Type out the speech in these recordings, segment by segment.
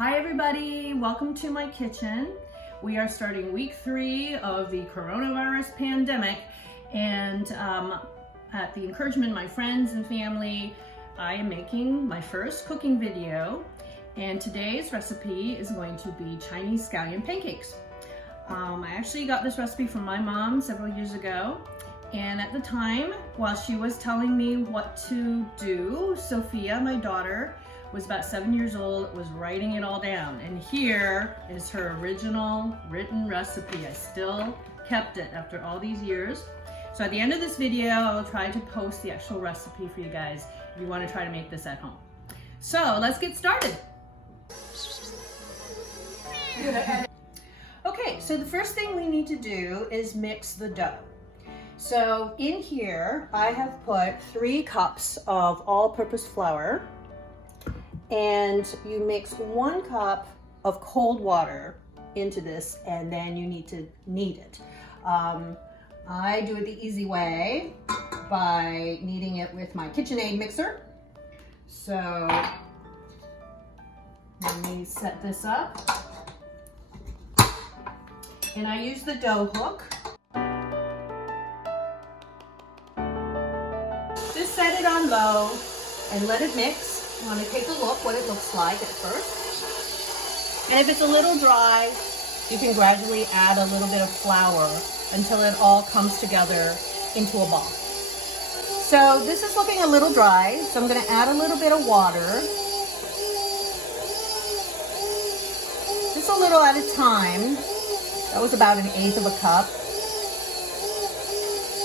Hi everybody, welcome to my kitchen. We are starting week 3 of the coronavirus pandemic, and at the encouragement of my friends and family, I am making my first cooking video, and today's recipe is going to be Chinese scallion pancakes. I actually got this recipe from my mom several years ago, and at the time, while she was telling me what to do, Sophia, my daughter, was about 7 years old, was writing it all down. And here is her original written recipe. I still kept it after all these years. So at the end of this video, I will try to post the actual recipe for you guys if you want to try to make this at home. So let's get started. Okay, so the first thing we need to do is mix the dough. So in here, I have put 3 cups of all-purpose flour, and you mix 1 cup of cold water into this, and then you need to knead it. I do it the easy way by kneading it with my KitchenAid mixer. So let me set this up. And I use the dough hook. Just set it on low and let it mix. I want to take a look what it looks like at first. And if it's a little dry, you can gradually add a little bit of flour until it all comes together into a ball. So this is looking a little dry, so I'm going to add a little bit of water. Just a little at a time. That was about 1/8 of a cup.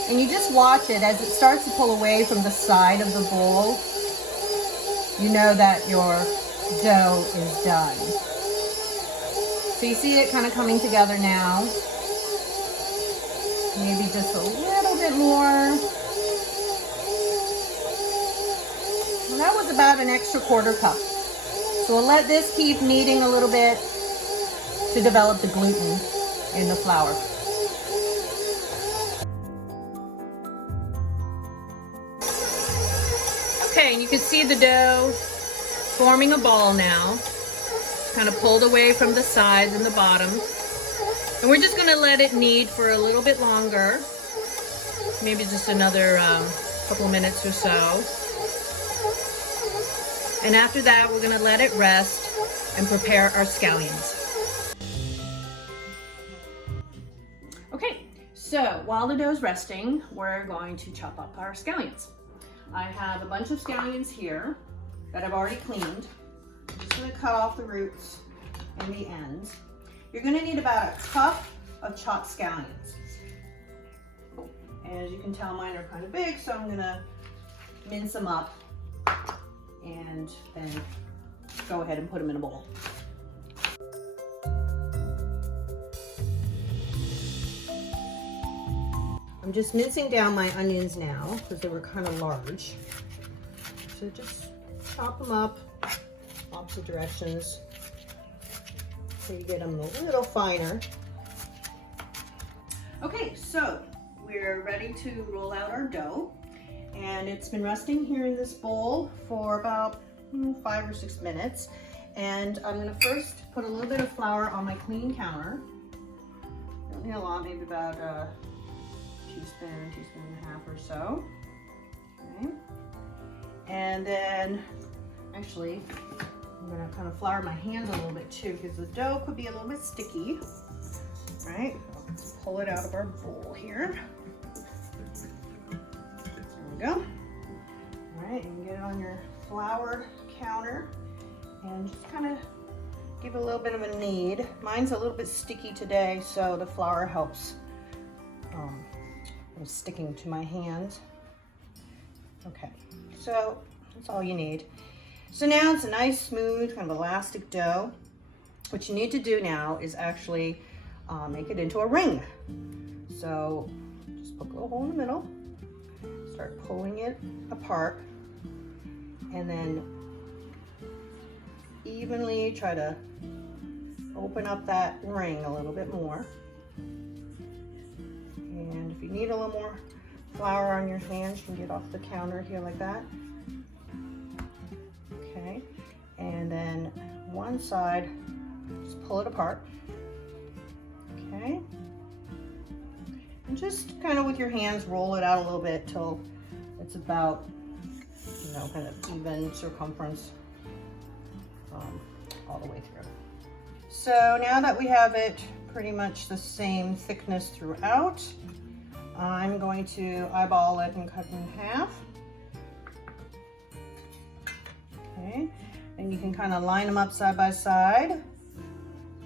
And you just watch it as it starts to pull away from the side of the bowl. You know that your dough is done. So you see it kind of coming together now. Maybe just a little bit more. Well, that was about an extra 1/4 cup. So we'll let this keep kneading a little bit to develop the gluten in the flour. Okay, and you can see the dough forming a ball now. It's kind of pulled away from the sides and the bottom. And we're just going to let it knead for a little bit longer. Maybe just another couple minutes or so. And after that, we're going to let it rest and prepare our scallions. Okay, so while the dough is resting, we're going to chop up our scallions. I have a bunch of scallions here that I've already cleaned. I'm just going to cut off the roots and the ends. You're going to need about 1 cup of chopped scallions. And as you can tell, mine are kind of big, so I'm going to mince them up and then go ahead and put them in a bowl. I'm just mincing down my onions now because they were kind of large. So just chop them up opposite directions so you get them a little finer. Okay, so we're ready to roll out our dough, and it's been resting here in this bowl for about 5 or 6 minutes. And I'm going to first put a little bit of flour on my clean counter. Don't need a lot, maybe about teaspoon and a half or so. Okay. And then, actually, I'm gonna kind of flour my hands a little bit too, because the dough could be a little bit sticky. Right? Let's pull it out of our bowl here. There we go. All right, and get it on your flour counter and just kind of give it a little bit of a knead. Mine's a little bit sticky today, so the flour helps sticking to my hands. Okay, so that's all you need. So now it's a nice, smooth, kind of elastic dough. What you need to do now is actually make it into a ring. So just poke a little hole in the middle, start pulling it apart, and then evenly try to open up that ring a little bit more. And if you need a little more flour on your hands, you can get off the counter here like that. Okay, and then one side, just pull it apart. Okay. And just kind of with your hands roll it out a little bit till it's about, you know, kind of even circumference all the way through. So now that we have it pretty much the same thickness throughout, I'm going to eyeball it and cut it in half. Okay, and you can kind of line them up side by side.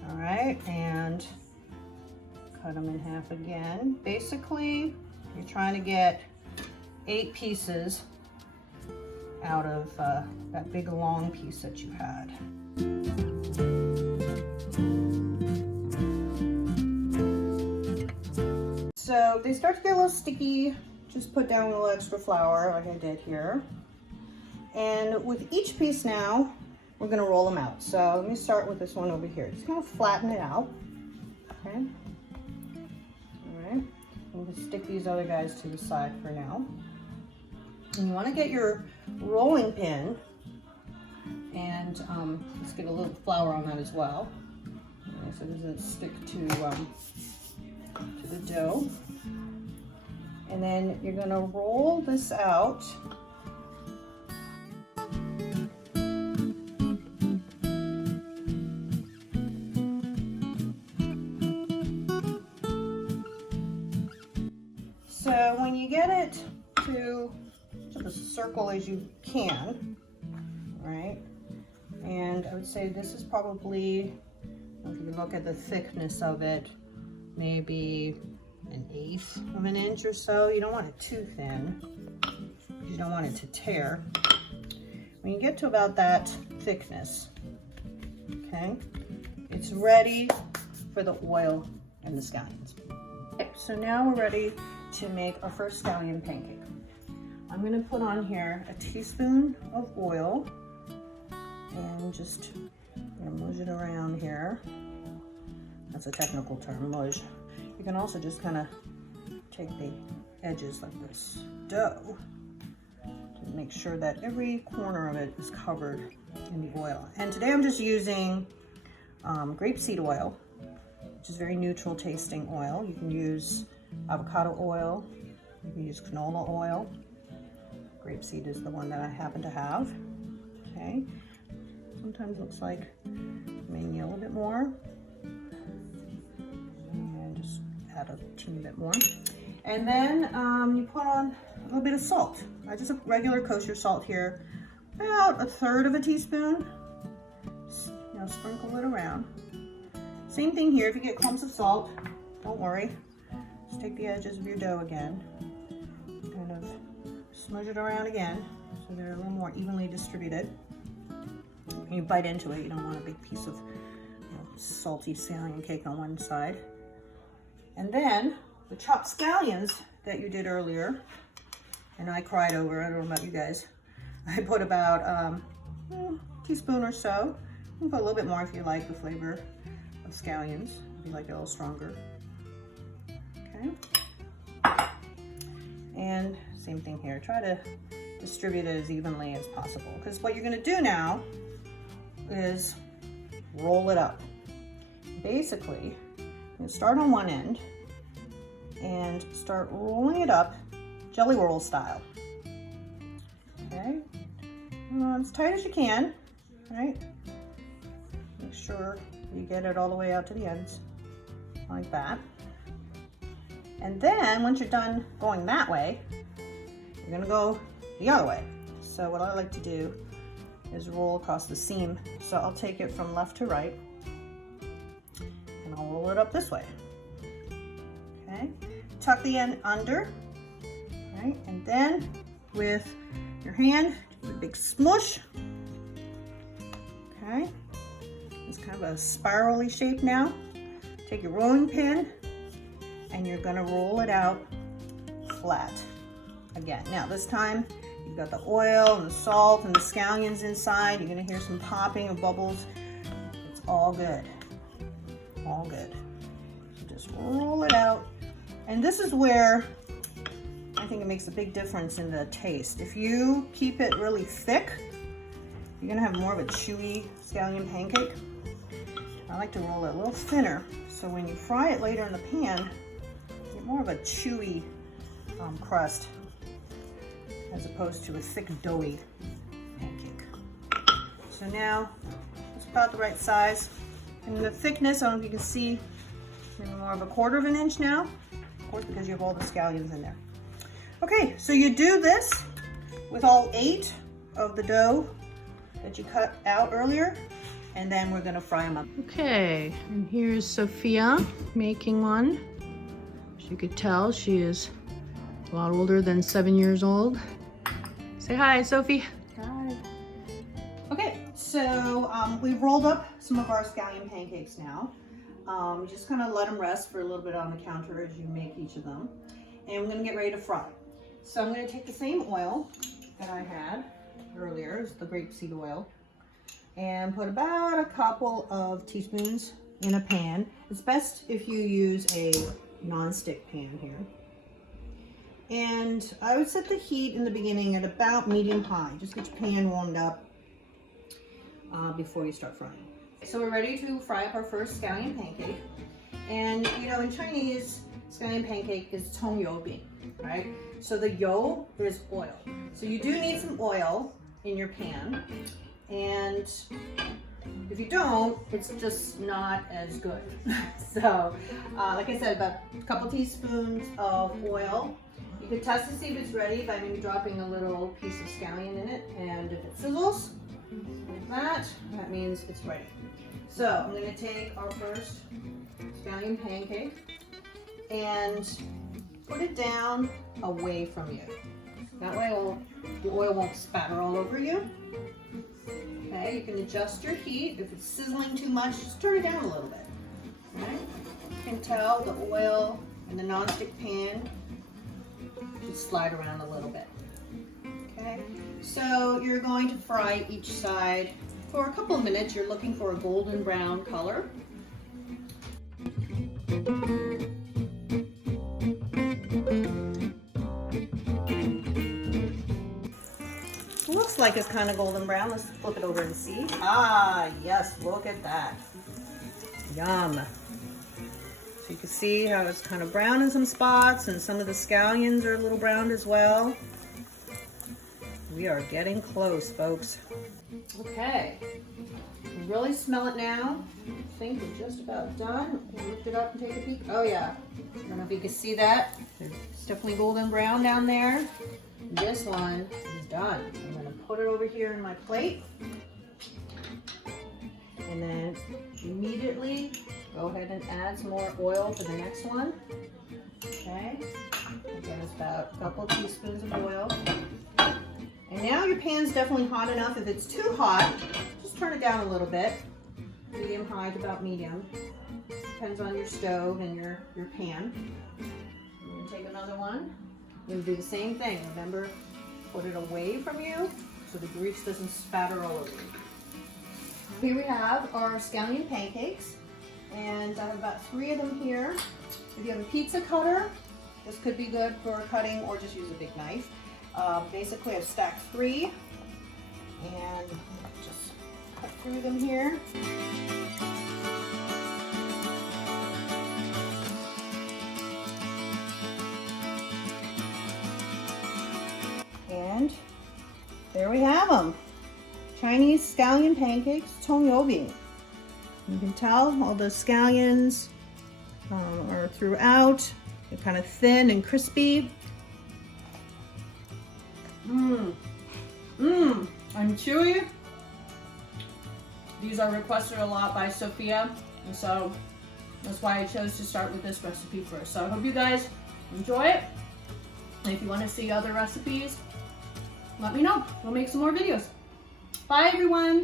All right, and cut them in half again. Basically, you're trying to get 8 pieces out of that big long piece that you had. So they start to get a little sticky. Just put down a little extra flour like I did here. And with each piece now, we're gonna roll them out. So let me start with this one over here. Just kind of flatten it out, okay? All right, I'm gonna stick these other guys to the side for now. And you wanna get your rolling pin, and let's get a little flour on that as well, okay, so it doesn't stick to the dough. And then you're gonna roll this out. So when you get it to the circle as you can, right? And I would say this is probably, if you look at the thickness of it, maybe 1/8 of an inch or so. You don't want it too thin. You don't want it to tear. When you get to about that thickness, okay, it's ready for the oil and the scallions. Okay, so now we're ready to make our first scallion pancake. I'm gonna put on here a teaspoon of oil and just mush it around here. That's a technical term, mush. You can also just kind of take the edges like this dough to make sure that every corner of it is covered in the oil. And today I'm just using grapeseed oil, which is very neutral tasting oil. You can use avocado oil, you can use canola oil. Grapeseed is the one that I happen to have, okay? Sometimes it looks like I may need a little bit more. And just add a teeny bit more. And then you put on a little bit of salt. Just a regular kosher salt here, about 1/3 of a teaspoon. You know, sprinkle it around. Same thing here, if you get clumps of salt, don't worry. Just take the edges of your dough again, kind of smudge it around again so they're a little more evenly distributed. When you bite into it, you don't want a big piece of salty scallion cake on one side. And then the chopped scallions that you did earlier, and I cried over, I don't know about you guys, I put about a teaspoon or so. You can put a little bit more if you like the flavor of scallions, if you like it a little stronger. Okay. And same thing here, try to distribute it as evenly as possible, because what you're going to do now is roll it up. Basically, you start on one end and start rolling it up jelly roll style. Okay, as tight as you can, right? Make sure you get it all the way out to the ends, like that. And then once you're done going that way, you're gonna go the other way. So what I like to do is roll across the seam. So I'll take it from left to right and I'll roll it up this way. Okay, tuck the end under, right? And then with your hand, do a big smush. Okay, it's kind of a spirally shape now. Take your rolling pin and you're gonna roll it out flat again. Now this time you've got the oil and the salt and the scallions inside. You're gonna hear some popping of bubbles. It's all good, all good. So just roll it out. And this is where I think it makes a big difference in the taste. If you keep it really thick you're gonna have more of a chewy scallion pancake. I like to roll it a little thinner, so when you fry it later in the pan, you get more of a chewy crust, as opposed to a thick, doughy pancake. So now, it's about the right size. And the thickness, I don't know if you can see, maybe more of a 1/4 of an inch now. Of course, because you have all the scallions in there. Okay, so you do this with all 8 of the dough that you cut out earlier, and then we're gonna fry them up. Okay, and here's Sophia making one. As you could tell, she is a lot older than 7 years old. Say hi, Sophie. Hi. Okay, so we've rolled up some of our scallion pancakes now. Just kind of let them rest for a little bit on the counter as you make each of them. And we're gonna get ready to fry. So I'm gonna take the same oil that I had earlier, it's the grapeseed oil, and put about a couple of teaspoons in a pan. It's best if you use a non-stick pan here. And I would set the heat in the beginning at about medium-high. Just get your pan warmed up before you start frying. So we're ready to fry up our first scallion pancake. And you know, in Chinese, scallion pancake is tong-you-bing, right? So the yo is oil. So you do need some oil in your pan. And if you don't, it's just not as good. So, like I said, about a couple teaspoons of oil. You can test to see if it's ready by maybe dropping a little piece of scallion in it. And if it sizzles, like that, that means it's ready. So I'm gonna take our first scallion pancake and put it down away from you. That way the oil won't spatter all over you. Okay, you can adjust your heat. If it's sizzling too much, just turn it down a little bit. Okay? You can tell the oil in the non-stick pan just slide around a little bit. Okay, so you're going to fry each side for a couple of minutes. You're looking for a golden brown color. Looks like it's kind of golden brown. Let's flip it over and see. Ah, yes, look at that. Yum. So you can see how it's kind of brown in some spots, and some of the scallions are a little browned as well. We are getting close, folks. Okay, you can really smell it now. I think we're just about done. We'll lift it up and take a peek. Oh yeah, I don't know if you can see that. It's definitely golden brown down there. This one is done. I'm gonna put it over here in my plate. And then immediately go ahead and add some more oil to the next one. Okay, again, it's about a couple teaspoons of oil. And now your pan's definitely hot enough. If it's too hot, just turn it down a little bit. Medium high to about medium. Depends on your stove and your pan. I'm gonna take another one. You're gonna do the same thing. Remember, put it away from you so the grease doesn't spatter all over you. Here we have our scallion pancakes, and I have about 3 of them here. If you have a pizza cutter, this could be good for cutting, or just use a big knife. Basically, I've stacked 3, and just cut through them here. And there we have them. Chinese scallion pancakes, tong-you-bing. You can tell all the scallions are throughout. They're kind of thin and crispy. And chewy. These are requested a lot by Sophia, and so that's why I chose to start with this recipe first. So I hope you guys enjoy it. And if you want to see other recipes, let me know. We'll make some more videos. Bye, everyone.